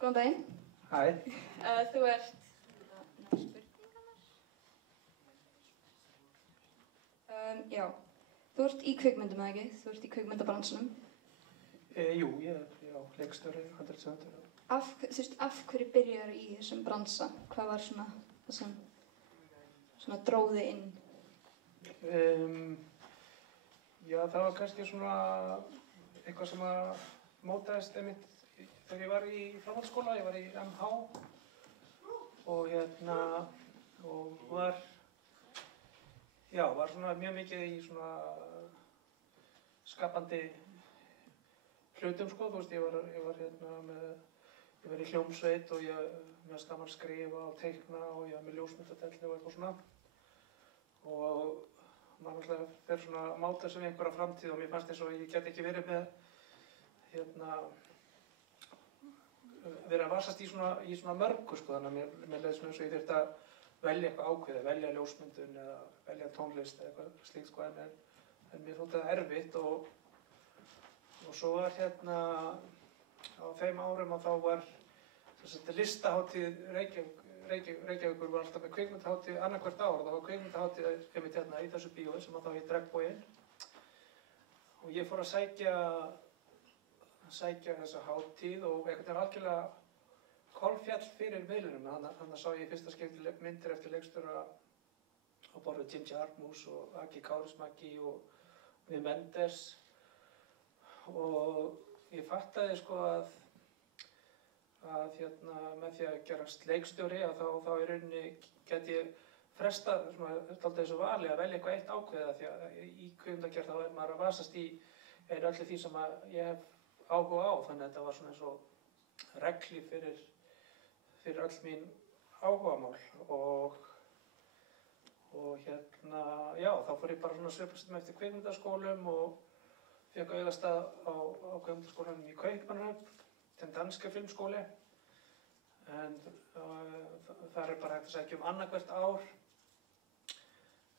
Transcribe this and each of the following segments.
Góðan daginn. Hæ. Þú ert... Já, þú ert í kvikmyndum, eða ekki? Þú ert í kvikmyndabransunum. Jú, ég er leikstjóri, handritshöfundur. Af hverju byrjaðir í þessum bransa? Hvað var svona það sem svona dróði inn? Já, það var kannski svona eitthvað sem að mótaðist einmitt þegar ég var í framhaldsskóla, ég var í MH og var svona mjög mikið í svona skapandi hlutum, sko, þú veist, ég var í hljómsveit og mér fannst gaman að skrifa og teikna og ég var með ljósmyndadellu og eitthvað svona og maður náttúrulega fer svona að máta sig við einhverja framtíð og mér fannst eins og ég get ekki verið með verið að vasast í svona mörgu, sko, þannig að mér leiðist eins og ég þurfti að velja eitthvað ákveðið, velja ljósmyndun eða velja tónlist eða eitthvað slíkt, sko, en mér þótti það erfitt og svo var á þeim árum og þá var listahátíð Reykjavíkur var alltaf með kvikmyndahátíð annað hvert ár og það var kvikmyndahátíð einmitt í þessu bíói sem þá hét Regnboginn og ég fór að sækja þessa hátíð og einhvern veginn algjörlega kolfjall fyrir miðlunum. Þannig sá ég í fyrsta skipti myndir eftir leikstjóra á borð við Jim Jarmusch og Aki Kaurismäki og Wim Wenders og ég fattaði, sko, að með því að gerast leikstjóri að þá í rauninni get ég frestað dálítið þessu vali að velja eitthvað eitt ákveðið því að í kvikmyndagerð þá maður að vasast í öllu því sem ég hef áhuga á, þannig að þetta var svona eins og regli fyrir öll mín áhugamál og þá fór ég bara svona svipast eftir kvikmyndaskólum og fékk augastað á kvikmyndaskólanum í Kaupmannahöfn, den danske filmskóli, en þar bara hægt að sækja annað hvert ár,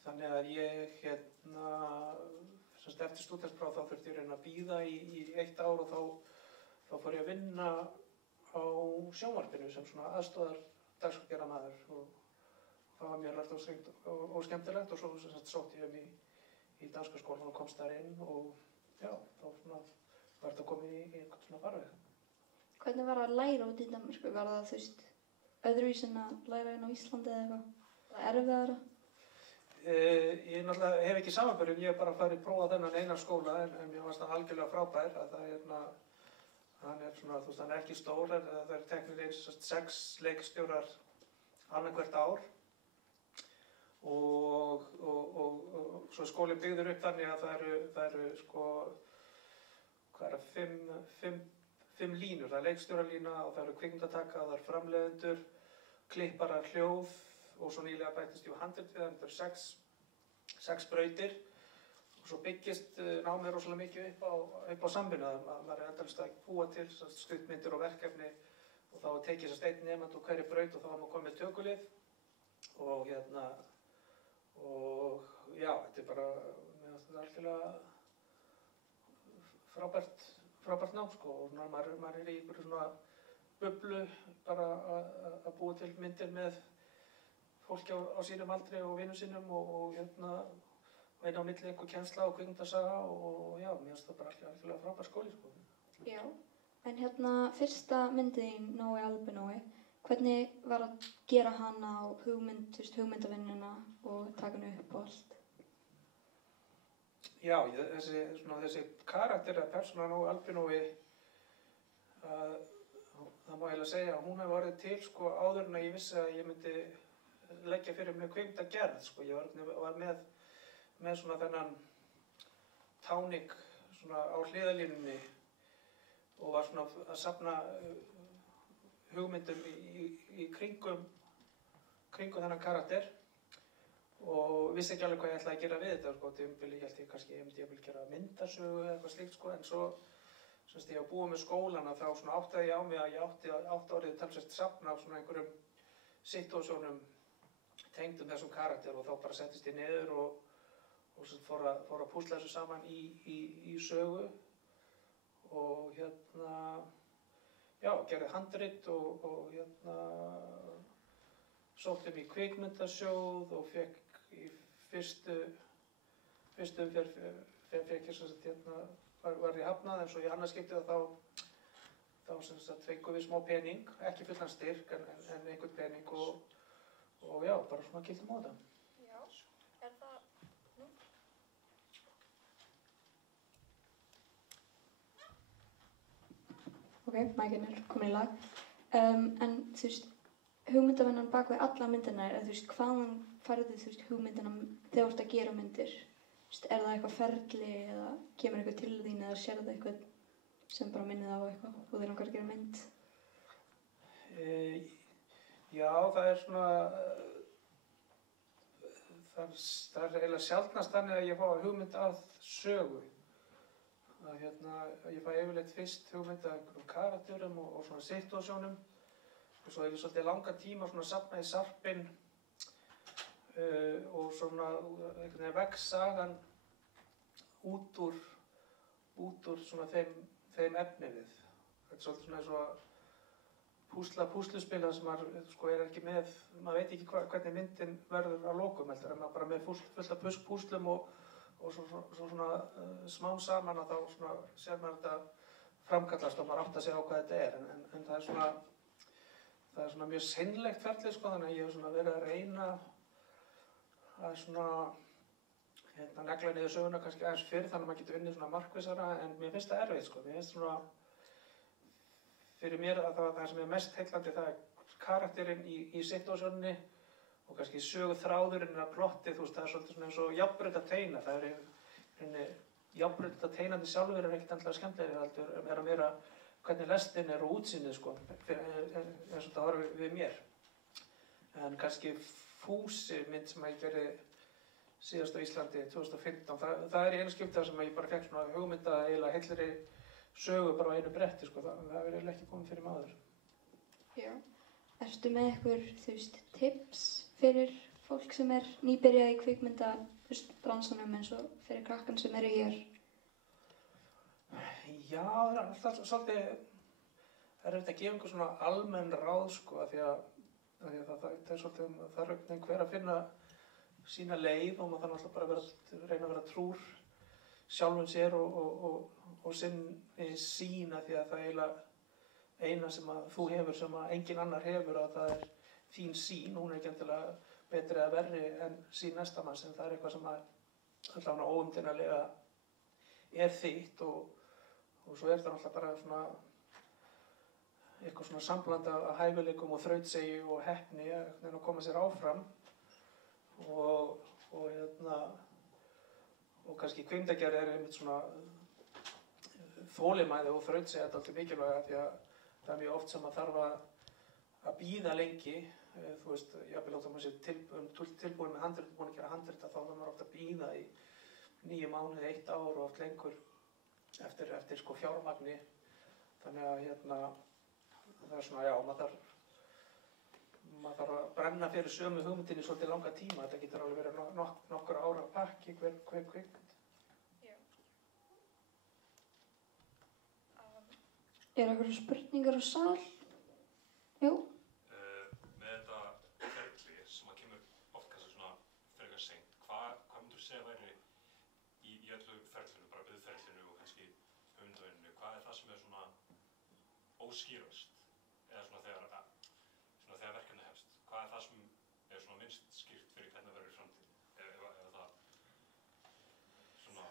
þannig að ég eftir stúdentspróf þá þurfti ég að reyna að bíða í 1 ár og þá fór ég að vinna á sjónvarpinu sem svona aðstoðar dagskrárgerðarmaður og það var mjög rætt og skemmtilegt og svo sótti ég í danska skólann og komst þar inn og já, þá var þetta komið í einhvern svona farveg. Hvernig var að læra út í Danmörku? Var það, þú veist, öðruvísi en að læra inn á Íslandi eða eitthvað? Var það erfiðara? Ég náttúrulega hef ekki samanburð, ég hef bara farið prófað þennan einar skóla en mér fannst það algjörlega frábær að hann er svona, þú veist, hann er ekki stór en það eru teknir 6 leikstjórar annað hvert ár og svo skólinn byggður upp þannig að það eru sko, hvað er það, 5 línur, það er leikstjóralína og það eru kvikmyndataka, það eru framleiðendur, klipparar, hljóð og svo nýlega bættist handrit við það, þetta eru 6 brautir og svo byggist námið rosalega mikið upp á samvinnu, maður er endalaust að búa til stuttmyndir og verkefni og þá tekið einn nemandi úr hverri braut og þá var maður komið með tökulið og já, þetta er bara, mér finnst þetta algjörlega frábært nám, sko, og maður er í einhverju svona bublu bara að búa til myndir með fólki á sínum aldri og vinum sínum og einn á milli einhver kennsla og kvikmyndasaga og já, mér finnst það bara algjörlega frábær skóli, sko. Já, en fyrsta myndið þín, Nói Albinói, hvernig var að gera hana á hugmyndavinnuna og taka hana upp og allt? Já, þessi karakter eða persóna Nói Albinói, það má eiginlega segja að hún hefði orðið til, sko, áður en að ég vissi að ég myndi leggja fyrir mig kvikmyndagerð, sko. Ég var með svona þennan táning svona á hliðarlínunni og var svona að safna hugmyndum í kringum þennan karakter og vissi ekki alveg hvað ég ætlaði að gera við þetta, sko. Tímabili hélt ég kannski ég myndi gera myndasögu eða eitthvað slíkt, sko, en svo ég var búið með skólann og þá svona áttaði ég á mig að ég átti orðið talsvert safn af svona einhverjum situasjónum tengdum þessum karakter og þá bara settist ég niður og fór að púsla þessu saman í sögu og já, gerði handrit og sótti í kvikmyndasjóð og fekk í fyrstu umferð fekk ég sem sagt var ég hafnað, en svo í annað skiptið þá sem sagt fengum við smá pening, ekki fullan styrk en einhvern pening og já, bara svona gildum á þetta. Já, það nú? Ok, mækinn komin í lag. En þú veist, hugmyndavinnan bak við alla myndina eða þú veist, hvaðan færðu þú veist hugmyndina þegar þú ert að gera myndir? Þú veist, það eitthvað ferli eða kemur eitthvað til þín eða sérðu eitthvað sem bara minnið á eitthvað og þér langar að gera mynd? Já, það svona, það eiginlega sjaldnast þannig að ég fá hugmynd að sögu. Að ég fæ yfirleitt fyrst hugmynd af einhverjum karakterum og svona situasjónum og svo hef ég svolítið langa tíma svona safnað í sarpinn og svona einhvern veginn vex sagan út úr svona þeim efnivið. Þetta er svolítið svona eins og púsluspila sem maður sko er ekki með, maður veit ekki hvernig myndin verður að lokum heldur, en maður bara með fullt af púslum og svo svona smám saman að þá svona sér maður þetta framkallast og maður áttar sig á hvað þetta er, en það er svona mjög seinlegt ferli sko, þannig að ég hef svona verið að reyna að svona negla niður söguna kannski aðeins fyrr þannig að maður getur unnið svona markvissara, en mér finnst það erfitt sko, mér finnst svona fyrir mér að það sem er mest heillandi það er karakterinn í situasjóninni og kannski söguþráðurinn að plottið, þú veist, það er svolítið svona eins og járnbrautarteina, það er járnbrautarteinandi sjálfur er ekkert endilega skemmtilegir heldur, er að vera hvernig lestin er og útsýnið sko, eins og það var við mér. En kannski Fúsi mynd sem ég gerði síðast á Íslandi 2015, það er einu skiptið sem ég bara fekk svona hugmynda eiginlega heilleri sögu bara á einu bretti sko, það verður eiginlega ekki komið fyrir maður. Já. Ertu með eitthvað, þú veist, tips fyrir fólk sem er nýbyrjað í kvikmyndabransanum eins og fyrir krakkan sem eru hér? Já, það er alltaf svolítið erfitt að gefa einhver svona almenn ráð sko, af því að það er svolítið, það er einhver að finna sína leið og maður þarf alltaf bara að reyna að vera trúr sjálfum sér og sinni sín, af því að það er eiginlega eina sem að þú hefur sem að engin annar hefur, að það er þín sín, hún er ekki endilega betri eða verri en sín næstamanns, en það er eitthvað sem að allavega óumdeilanlega er þitt og svo er það náttúrulega bara svona eitthvað svona sambland af hæfileikum og þrautsegju og heppni að koma sér áfram og kannski kvikmyndagerð er einmitt svona þolinmæði og þrautsegja þetta alltaf mikilvæga, því að það er mjög oft sem að þarf að bíða lengi, þú veist, jafnvel þótt að maður sé tilbúin með handrit, búin að gera handrit, þá þarf maður oft að bíða í 9 mánuði, 1 ár og oft lengur eftir sko fjármagni, þannig að það er svona, já, maður þarf að brenna fyrir sömu hugmyndinni svolítið langa tíma, þetta getur alveg verið nokkur ára pakki hver kvikmynd. Er eitthvað spurningar á sal? Jú? Með þetta ferli sem að kemur oft kannski svona frekar seint, hvað myndur þú segja væri í öllu ferlinu, bara biðferlinu og kannski hugmyndavinnunni, hvað er það sem er svona óskýrast eða svona þegar verkefni hefst? Hvað er það sem er svona minnst skýrt fyrir hvernig það verður í framtíðinni? Eða það svona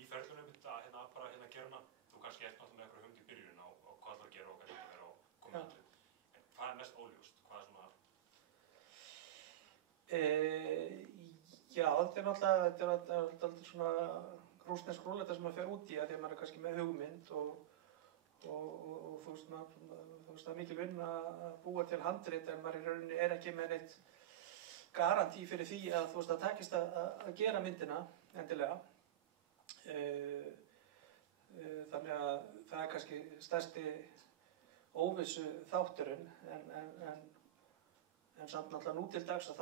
í ferlinu bara gera hana, þú kannski ert náttúrulega með eitthvað hugmynd í byrjun á hvað það að gera og hvernig það er á komandi. En hvað er mest óljóst? Hvað er svona? Já, þetta er náttúrulega svona rússnesk rúlletta sem maður fer út í, að því að maður er kannski með hugmynd og þú veist, það er mikil vinna að búa til handrit, en maður í rauninni er ekki með neitt garantí fyrir því að þú veist að takist að gera myndina endilega. Þannig að það er kannski stærsti óvissu þátturinn, en samt náttúrulega nú til dags að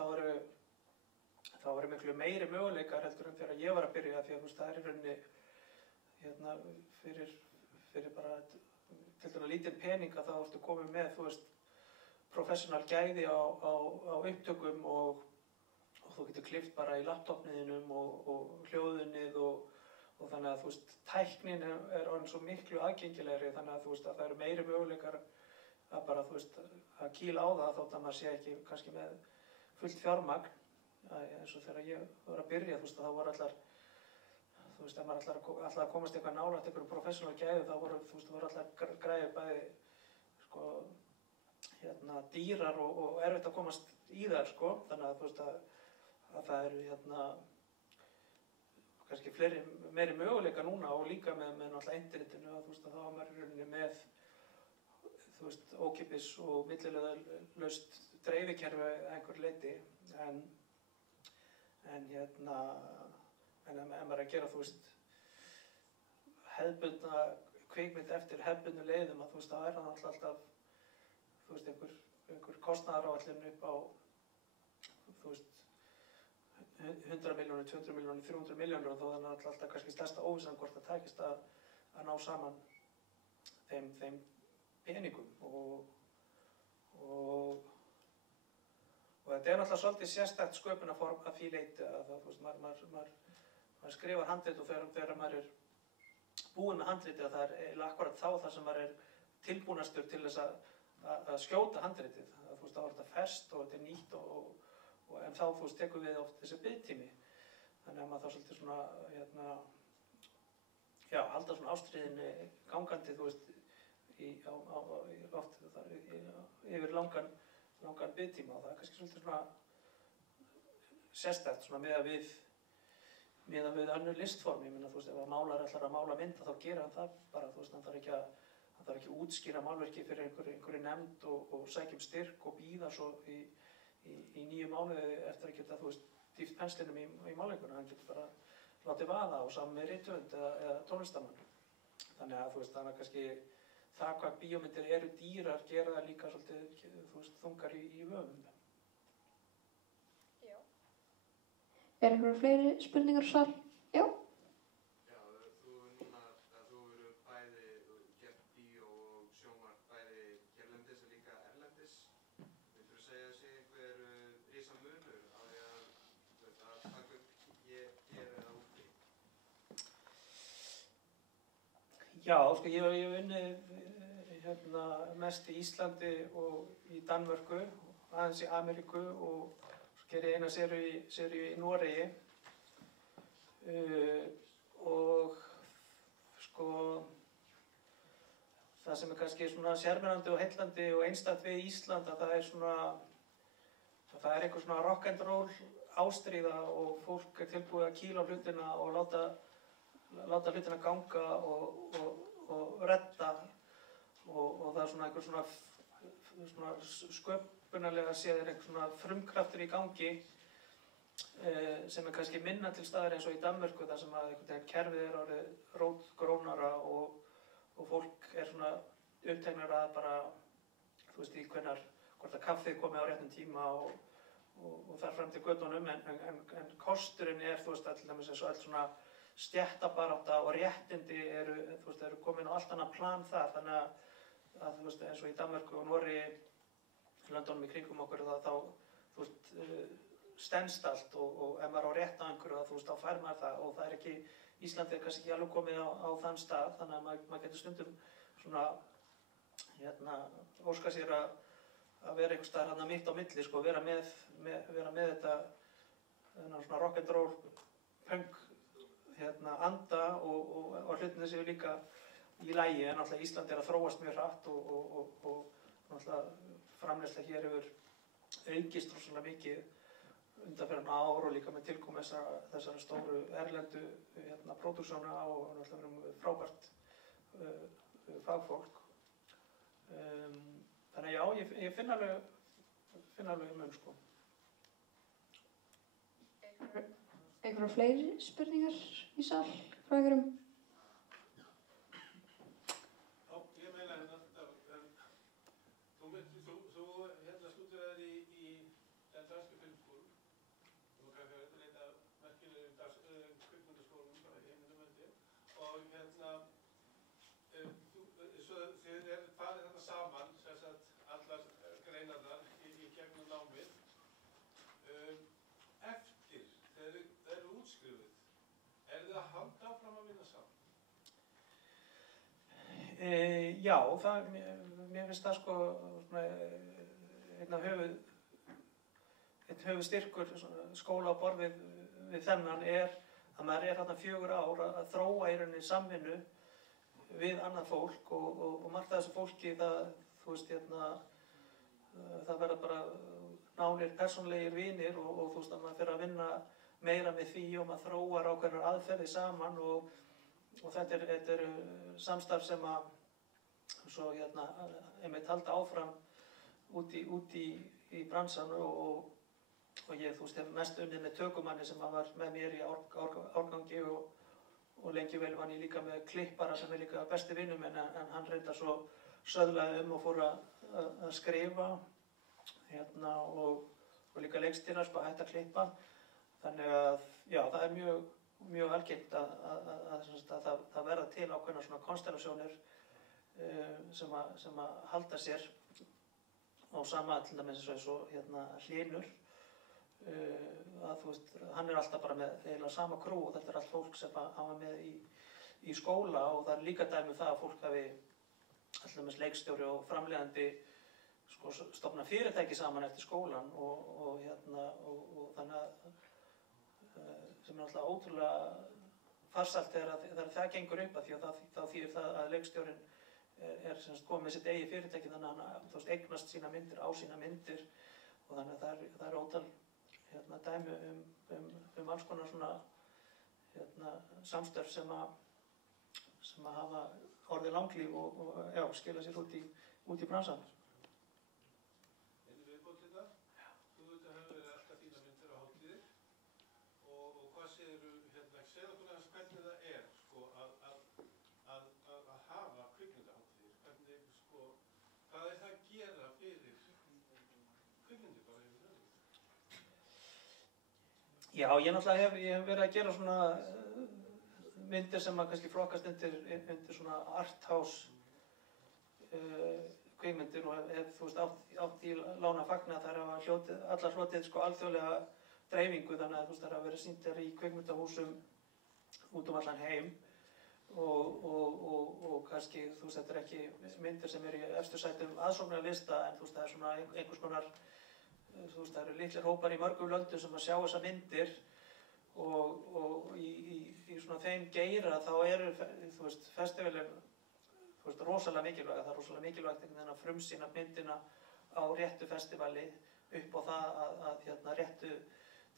þá eru miklu meiri möguleikar heldur en þegar ég var að byrja, því að það er í rauninni fyrir bara til dæmis lítinn peninga þá ertu komið með, þú veist, professional gæði á upptökum og þú getur klippt bara í laptopniðinum og hljóðunnið og þannig að, þú veist, tæknin orðin svo miklu aðgengilegri þannig að, þú veist, að það eru meiri möguleikar að bara, þú veist, að kýla á það þótt að maður sé ekki kannski með fullt fjármagn. Eins og þegar ég var að byrja, þú veist, þá voru allar, þú veist, ef maður ætlaði að komast eitthvað nálægt einhverjum professional gæði þá voru, þú veist, voru allar græðir bæði, sko, dýrar og erfitt að komast í þær, sko, þannig að, þú veist, að það eru, kannski meiri möguleika núna og líka með náttúrulega internetinu að, þú veist, að þá var maður í rauninni með, þú veist, ókeypis og millileiðalaust dreifikerfi að einhverju leyti, en ef maður er að gera, þú veist, hefðbundna kvikmynd eftir hefðbundnu leiðum að, þú veist, það er alltaf, þú veist, einhver kostnaðaráætlun upp á, þú veist, 100 milljónir, 200 milljónir, 300 milljónir og þó þannig að alltaf kannski stærsta óvissan hvort það tækist að ná saman þeim peningum og þetta er náttúrulega svolítið sérstakt sköpunarform að því leyti að það, þú veist, maður skrifar handrit og þegar maður er búinn með handritið að það er eiginlega akkurat þá þar sem maður er tilbúnastur til þess að skjóta handritið, að, þú veist, þá er þetta ferskt og þetta er nýtt en þá, þú veist, tekur við oft þessi biðtími. Þannig að maður þá svolítið svona, halda svona ástríðinni gangandi, þú veist, yfir langan biðtíma og það er kannski svolítið svona sérstakt svona miðað við önnur listform. Ég meina, þú veist, ef að málar ætlar að mála mynda þá gera hann það bara, þú veist, hann þarf ekki að útskýra málverki fyrir einhverju nefnd og sækja styrk og bíða svo í 9 mánuði eftir að geta, þú veist, dýft penslinum í málninguna. Hann getur bara látið vaða og saman með rithöfund eða tónlistarmann. Þannig að, þú veist, þannig að kannski það hvað bíómyndir eru dýrar gera það líka svolítið, þú veist, þungar í vöfum. Já. Er einhverjar fleiri spurningar á sal? Já. Já, sko, ég hef unnið mest í Íslandi og í Danmörku, aðeins í Ameríku og svo gerði ég eina seríu í Noregi. Og sko, það sem er kannski svona sérmennandi og heillandi og einstakt við Ísland að það er svona, það er einhver svona rock and roll ástríða og fólk er tilbúið að kýla á hlutina og láta hlutina ganga og redda og það er svona einhver svona sköpunarlega séð einhver svona frumkraftur í gangi sem er kannski minna til staðar eins og í Danmörku þar sem að einhvern veginn kerfið er orðið rótgrónara og fólk er svona uppteknara að bara, þú veist, í hvort að kaffið komi á réttum tíma og þar fram til götunum en kosturinn er, þú veist, til dæmis eins og allt svona stéttabarátta og réttindi eru komin á allt annað plan þar, þannig að þú veist, eins og í Danmörku og Noregi, löndunum í kringum okkur þá þú veist, stenst allt og ef maður á rétt á einhverju þú veist, þá fær maður það og það er ekki, Íslandi er kannski ekki alveg komið á þann stað, þannig að maður getur stundum svona óska sér að vera einhvers staðar þarna mitt á milli, sko, vera með þetta svona rock and roll punk anda og hlutinni séu líka í lagi, en náttúrulega Ísland er að þróast mjög hratt og náttúrulega framleiðsla hér hefur aukist rosalega mikið undanfarin ár og líka með tilkomu þessara stóru erlendu pródúksjóna og náttúrulega frábært fagfólk. Þannig já, ég finn alveg mun, sko. Einhverjar fleiri spurningar í sal frá einhverjum? Já, ég meina þú stúderaði í den danske filmskóla. Þú var kannski að leita merkilegum kvikmyndaskólum bara í heiminum held ég. Og svo Já, mér finnst það sko einn höfuðstyrkur skóla á borð við þennan er að maður er þarna 4 ár að þróa í rauninni samvinnu við annað fólk og margt af þessu fólki það verða bara nánir persónlegir vinir og þú veist að maður fyrir að vinna meira með því og maður þróar ákveðnar aðferðir saman og þetta er samstarf sem að svo einmitt halda áfram út í bransan og ég hef mest unnið með tökumanni sem var með mér í árgangi og lengi vel var ég líka með klippara sem er líka besti vinur minn en hann reyndar svo söðlaði og fór að skrifa og líka leikstýra, hætti að klippa. Þannig að já, það er mjög algengt að það verða til ákveðnar svona konstellasjónir sem að halda sér og sama til dæmis eins og Hlynur að þú veist, hann er alltaf bara með eiginlega sama krú og þetta er allt fólk sem hann var með í skóla og það er líka dæmi það að fólk hafi alltaf leikstjóri og framleiðandi stofna fyrirtæki saman eftir skólan og þannig að sem er alltaf ótrúlega farsælt þegar það gengur upp að því að þá þýðir það að leikstjórin er komið með sitt eigi fyrirtæki þannig að hann eignast sína myndir á sína myndir og þannig að það er ótal dæmi alls konar svona samstörf sem að hafa orðið langlíf og skila sér út í bransan. Einu viðbót þetta, þú hefur verið alltaf þína myndir á hátíðir og hvað segðu okkur aðeins hvernig það er að hafa kvikmyndahátíðir, hvað er það að gera fyrir kvikmyndir bara yfir höfuð? Já, ég hef verið að gera svona myndir sem að kannski flokkast undir svona arthouse kvikmyndir og hef þú veist átt í lána fagna þar hafa allar hlotið alþjóðlega dreifingu þannig að þú veist þar hafa verið sýndar í kvikmyndahúsum út allan heim og kannski þú veist þetta er ekki myndir sem eru í efstu sætum aðsóknarlista en þú veist það er svona einhvers konar þú veist það eru litlir hópar í mörgum löndum sem að sjá þessar myndir og í svona þeim geira þá eru þú veist festivalin þú veist rosalega mikilvægt, það er rosalega mikilvægt að frumsýna myndina á réttu festivali upp á það að réttu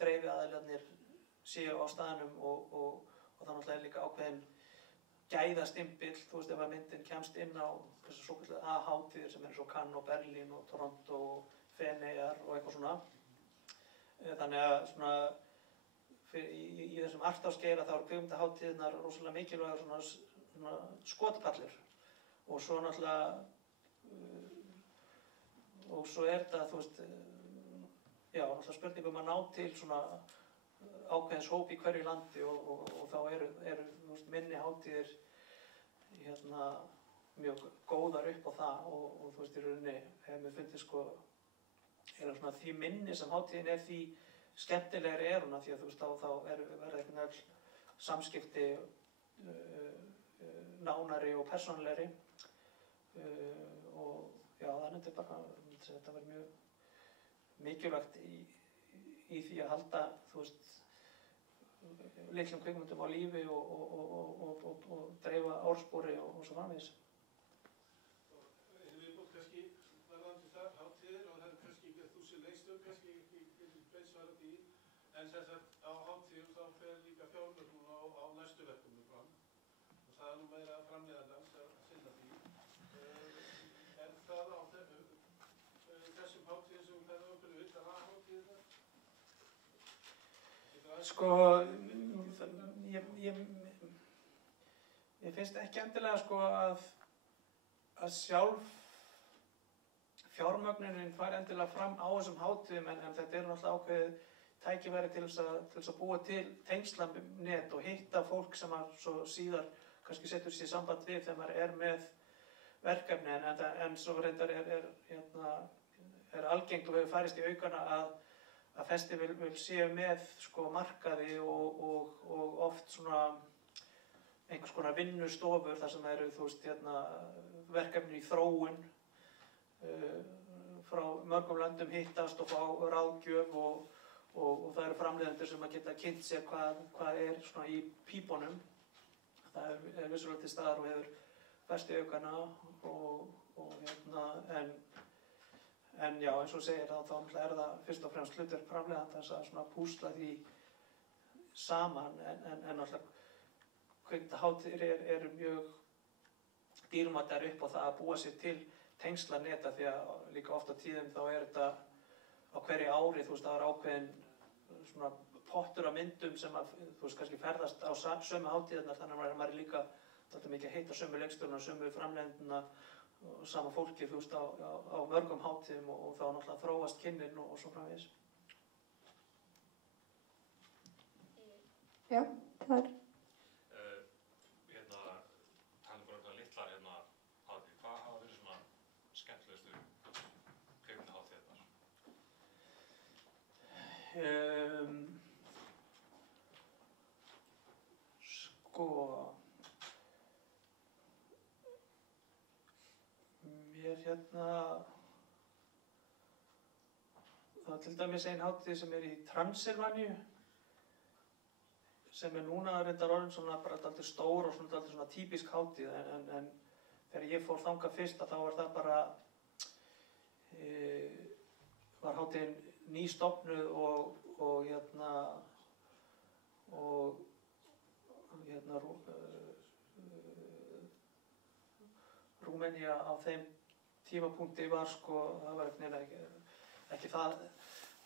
dreifiaðilarnir séu á staðnum og það náttúrulega er líka ákveðin gæðastimpill, þú veist ef að myndin kemst inn á þessu svokallaðu A-hátíðir sem eru svo Cannes og Berlín og Toronto og Feneyjar og eitthvað svona. Þannig að svona í þessum arthouse-geira þá eru kvikmyndahátíðirnar rosalega mikilvægar svona skotpallur og svo náttúrulega og svo er þetta þú veist já, náttúrulega spurningum að ná til svona ákveðins hóp í hverju landi og þá eru þú veist, minni hátíðir mjög góðar upp á það og þú veist í rauninni hefur mér fundið svona því minni sem hátíðin er því skemmtilegri er hún af því að þú veist þá verða einhvern samskipti nánari og persónulegri og já þannig er bara þetta verður mjög mikilvægt í því að halda þú veist litlum kvikmyndum á lífi og dreifa orðspori og svo framvegis. Einu viðbót kannski varðandi það hátíðir og það er kannski ekki að þú sé leikstjóri kannski ekki beint svara því en þess að á hátíðum þá fer líka fjármögnun á næstu verkefnum fram og það er nú meira framleiðandans að sinna því. Er það á þessum hátíðum sem það er okkur utan að hátíðina? Ég finnst ekki endilega að sjálf fjármögnunin fari endilega fram á þessum hátíðum en þetta er náttúrulega ákveðið tækifæri til þess að búa til tengslanet og hitta fólk sem að svo síðar kannski setur sér í samband við þegar maður er með verkefni en svo reyndar er algengt og hefur farist í aukana að festival séu með markaði og oft svona einhvers konar vinnustofur þar sem eru þú verkefni í þróun frá mörgum löndum hittast og fá ráðgjöf og það eru framleiðendur sem að geta kynnt sér hvað svona í pípunum. Það vissulega til staðar og hefur færst í aukana en já, eins og segir þá er það fyrst og fremst hlutverk framleiðandans að svona púsla því saman en alltaf kvikmyndahátíðir eru mjög dýrmætar upp á það að búa sér til tengslaneta því að líka oft á tíðum þá er þetta á hverju ári, þú veist, það er ákveðin svona pottur af myndum sem að, þú veist, kannski ferðast á sömu hátíðarnar, þannig að maður er líka alltaf mikið að heita sömu leikstjórna, sömu framleiðendurna og sama fólki, þú veist, á mörgum hátíðum og þá náttúrulega þróast kynnin og svo framvegis. Já, það er. Talum bara um litlar hátíð. Hvað hafa verið svona skemmtilegustu kvikmyndahátíðirnar? Sko, mér það var til dæmis ein hátíð sem er í Transilvaníu sem er núna reyndar orðin svona bara dálítið stór og svona dálítið svona típisk hátíð en þegar ég fór þangað fyrst þá var það bara var hátíðin nýstofnuð og Rúmenía á þeim tímapunkti var sko, það var ekki það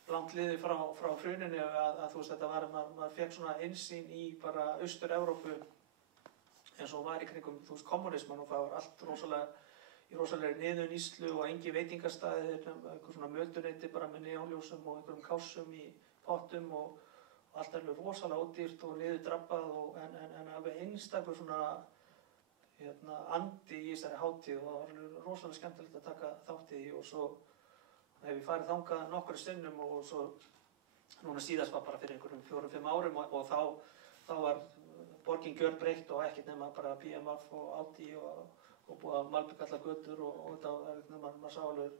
langt liðið frá hruninu að þú veist þetta var, maður fekk svona innsýn í bara Austur-Evrópu eins og var í kringum, þú veist, kommunisman og það var allt rosalega niðurníðslu og engi veitingastæðir, einhver svona mötuneyti bara með neonljósum og einhverjum kássum í pottum og allt er rosalega ódýrt og niðurdrabbað en alveg einstakur svona andi í þessari hátíð og það var rosalega skemmtilegt að taka þátt í og svo hef ég farið þangað nokkru sinnum og svo núna síðast var bara fyrir einhverjum 4-5 árum og þá var borgin gjörbreytt og ekkert nema bara BMF og Audi og búið að malbika allar götur og þetta var maður sá alveg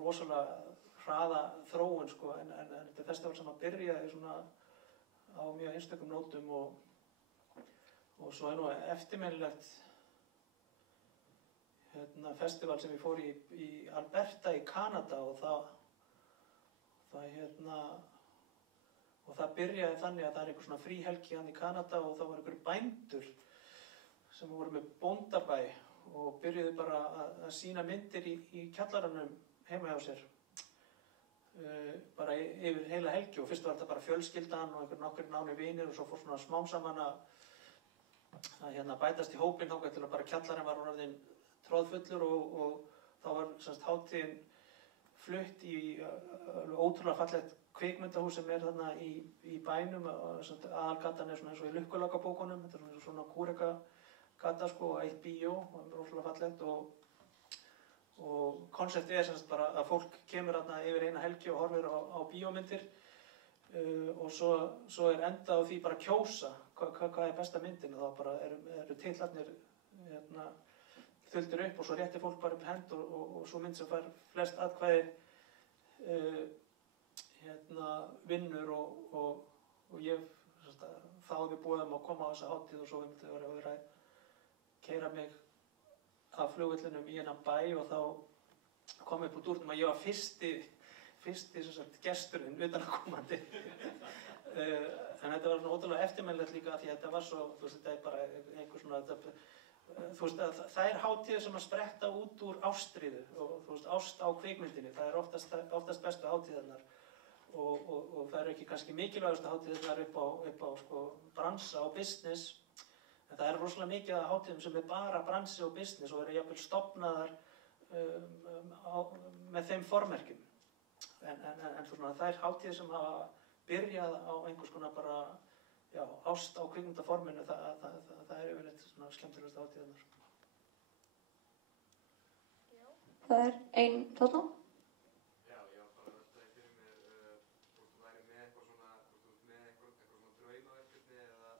rosalega hraða þróun sko en þetta er festival sem að byrjaði svona á mjög einstökum nótum og svo er nú eftirminnilegt festival sem ég fór í Alberta í Kanada og það byrjaði þannig að það er einhver svona fríhelgi hann í Kanada og það var einhver bændur sem voru með bóndabæ og byrjuðu bara að sýna myndir í kjallaranum heima hjá sér bara yfir heila helgi og fyrst var þetta bara fjölskyldan og nokkur nánir vinir og svo fór svona smám saman að bætast í hópinn þangað til að bara kjallarinn var orðinn tróðfullur og þá var semst hátíðin flutt í ótrúlega fallegt kvikmyndahús sem er þarna í bænum aðalgatan er svona eins og í Lukkulakabókunum þetta er svona kúrekagata sko og eitt bíó og það er ótrúlega fallegt og konseptið er semst bara að fólk kemur þarna yfir eina helgi og horfir á bíómyndir og svo er enda á því bara að kjósa hvað er besta myndin og þá bara eru titlarnir þuldir upp og svo réttir fólk bara upp hend og svo mynd sem fær flest atkvæði vinnur og ég þáði búið að koma á þessa hátíð og svo myndi það vera að keyra mig af flugvellinum í hennan bæ og þá kom upp úr dúrnum að ég var fyrsti gesturinn utanaðkomandi en þetta var svona ótrúlega eftirminnilegt líka því að þetta var svo, þú veist, þetta er bara einhver svona þú veist að það er hátíðir sem að spretta út úr ástríðu og þú veist ást á kvikmyndinni, það er oftast bestu hátíðarnar og það eru ekki kannski mikilvægustu hátíðarnar upp á sko bransa og business en það er rosalega mikið af hátíðum sem er bara bransi og business og eru jafnvel stofnaðar með þeim formerkjum en svona það er hátíðir sem hafa byrjað á einhvers konar bara ást á kvikmyndaforminu það er yfirleitt svona skemmtilegast hátíðarnar. Það er ein þarna. Já, ég var bara að velta því fyrir mér hvort þú væri með eitthvað svona draumaverkefni eða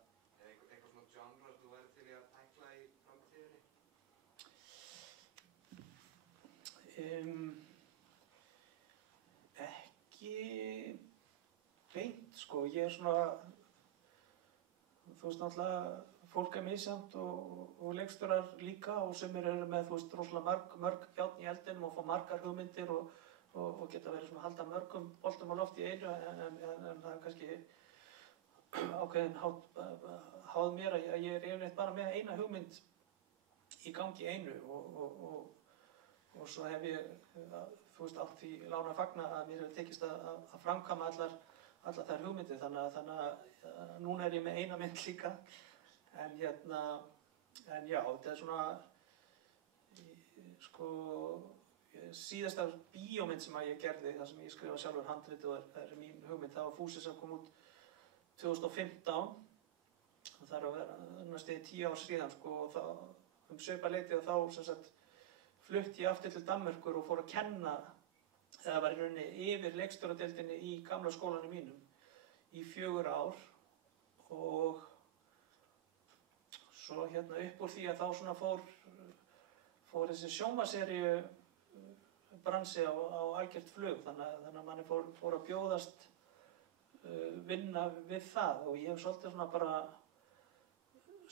eitthvað svona genre þú væri til í að tækla í framtíðinni? Ekki beint, sko. Ég svona, þú veist, náttúrulega, fólk misjafnt og leikstjórar líka og sumir eru með, þú veist, rosalega mörg járn í eldinum og fá margar hugmyndir og geta verið svona að halda mörgum boltum á loft í einu en það er kannski ákveðin háð mér að ég er yfirleitt bara með eina hugmynd í gangi einu og svo hef ég, þú veist, átt því lána að fagna að mér hefur tekist að framkvæma allar þær hugmyndir þannig að núna er ég með eina mynd líka en já, þetta er svona sko síðasta bíómynd sem að ég gerði, þar sem ég skrifa sjálfur handrit og það er mín hugmynd, það var Fúsi sem kom út 2015 og það er að vera næstum 10 ár síðan sko og þá svipað leyti og þá sem sagt flutti ég aftur til Danmerkur og fór að kenna eða var í rauninni yfir leikstjóradeildinni í gamla skólanum mínum í 4 ár og svo hérna upp úr því að þá svona fór þessi sjónvarpsseríu bransi á algjört flug þannig að manni fór að bjóðast vinna við það og ég hef svolítið svona bara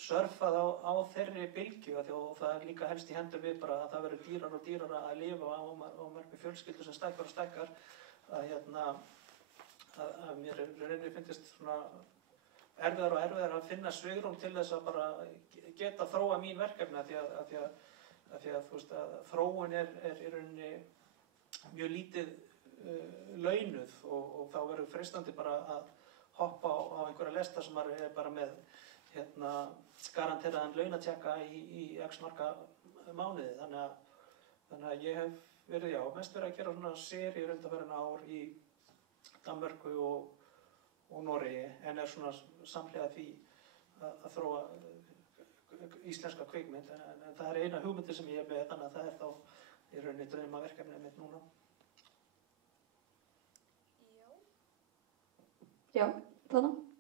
surfað á þeirri bylgju og það er líka helst í hendur við bara að það verður dýrar og dýrar að lifa á mörgum fjölskyldur sem stækkar og stækkar að mér rauninni finnst svona erfiðar og erfiðar að finna svigrúm til þess að bara geta þróa mín verkefni af því að þú veist að þróun er í rauninni mjög lítið launuð og þá verður freistandi bara að hoppa á einhverja lesta sem maður er bara með garanteraðan launatjekka í x marga mánuði þannig að ég hef verið mest verið að gera svona seríur undanfarin ár í Danmörku og Noregi en er svona samhliða því að þróa íslenska kvikmynd en það er eina hugmyndir sem ég er með þannig að það er þá í rauninni draumaverkefnið mitt núna. Já, þannig.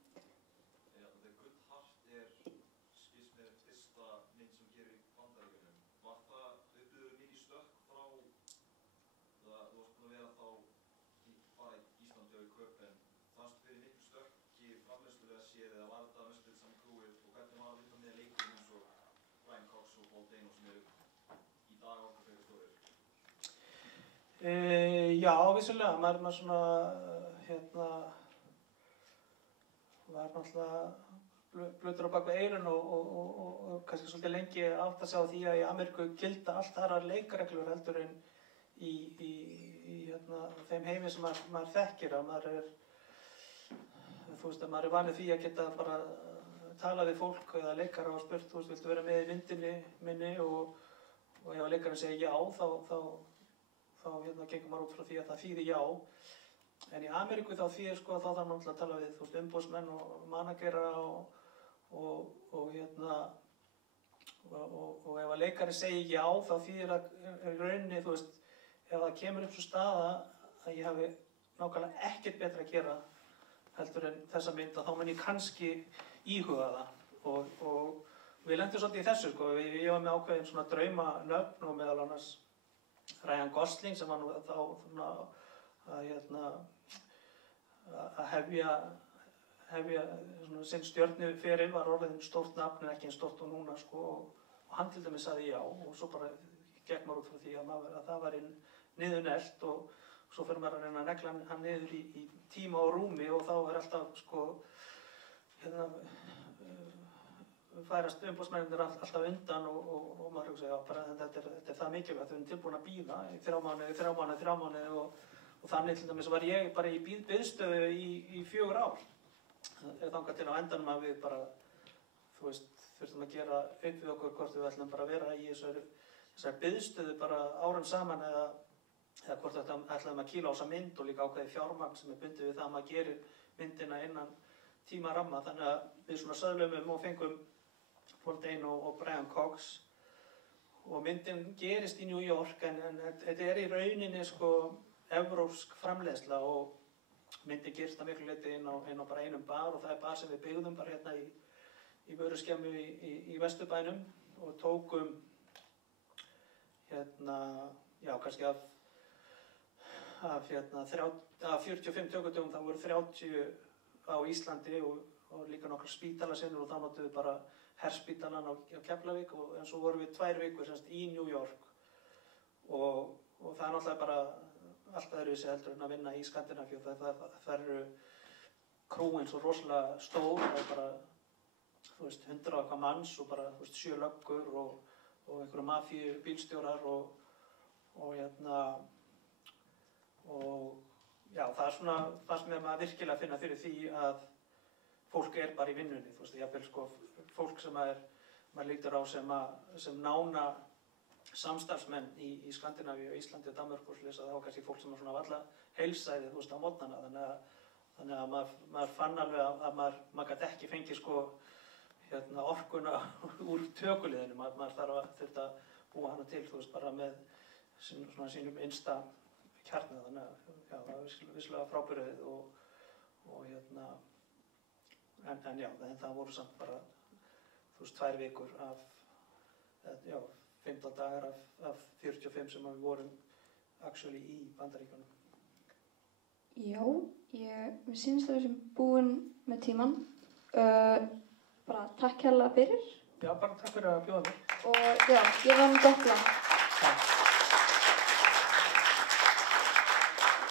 Já, vissulega, maður svona, var náttúrulega blautur á bak við eyrun og kannski svolítið lengi átt að sjá því að í Ameríku gilda allt aðrar leikreglur heldur en í þeim heimi sem maður þekkir að maður er, þú veist að maður er vanið því að geta bara tala við fólk eða leikara og spurt, þú veist, viltu vera með í myndinni minni og ef leikarinn segir já, þá gengur maður út frá því að það þýðir já. En í Ameríku þá þýðir sko þá þarf maður að tala við, þú veist, umboðsmenn og managera og ef að leikari segir já, þá þýðir að í rauninni, þú veist, ef það kemur upp svo staða að ég hafi nákvæmlega ekkert betra að gera heldur en þessa mynd, þá mun ég kannski íhuga það og við lendum svolítið í þessu sko, ég var með ákveðin svona draumanöfn og meðal annars Ryan Gosling sem var nú þá að hefja svona sinn stjörnuferil var orðin stórt nafn en ekki eins stórt og núna sko og hann til dæmis sagði já og svo bara gekk maður út frá því að það var niðurnelt og svo fyrir maður að reyna að negla hann niður í tíma og rúmi og þá er alltaf sko færast umboðsmennirnir alltaf undan og maður hugsa, já, bara þetta er það mikilvægt, þau erum tilbúin að bíða í 3 mánuði og þannig til dæmis var ég bara í biðstöðu í 4 ár. Þangað til á endanum að við bara, þú veist, þurftum að gera upp við okkur hvort við ætlum bara að vera í þessari biðstöðu bara árum saman eða hvort við ætlum að kýla á þessa mynd og líka ákveði fjármagn sem er bundið við það að maður gerir myndina innan tímaramma. Þannig að við svona söðlum og fengum Paul Dano og Brian Cox og myndin gerist í New York en þetta er í rauninni sko evrópsk framleiðsla og myndin gerist að miklu leyti inn á bara einum bar og það er bar sem við byggðum bara hérna í vöruskemmu í Vesturbænum og tókum já kannski af af 45 tökudögum þá voru 30 á Íslandi og líka nokkra spítalasinnur og þá notuðu við bara herspítalan á Keflavík en svo vorum við 2 vikur semst í New York og það er náttúrulega bara allt öðruvísi heldur en að vinna í Skandinavíu. Það eru krúin svo rosalega stór, það er bara 100 og eitthvað manns og bara 7 löggur og einhverju mafíu bílstjórar og já, það er svona það sem maður virkilega finna fyrir því að fólk er bara í vinnunni, jafnvel sko fólk sem maður lítur á sem nána samstarfsmenn í Skandinavíu, Íslandi og Danmörku og þá kannski fólk sem svona valla heilsæði á morgnana, þannig að maður fann alveg að maður gat ekki fengið sko orkuna úr tökuliðinu, maður þurfti að búa hana til, bara með sínum innsta kjarna, þannig að já, það var vissulega frábærið en það voru samt bara 2 vikur af 15 dagar af 45 sem við vorum actually í Bandaríkjunum. Já, mér sýnist að við sem búin með tíman. Bara takk hérlega fyrir. Já, bara takk fyrir að bjóða mér. Og já, ég var með Doppla. Takk.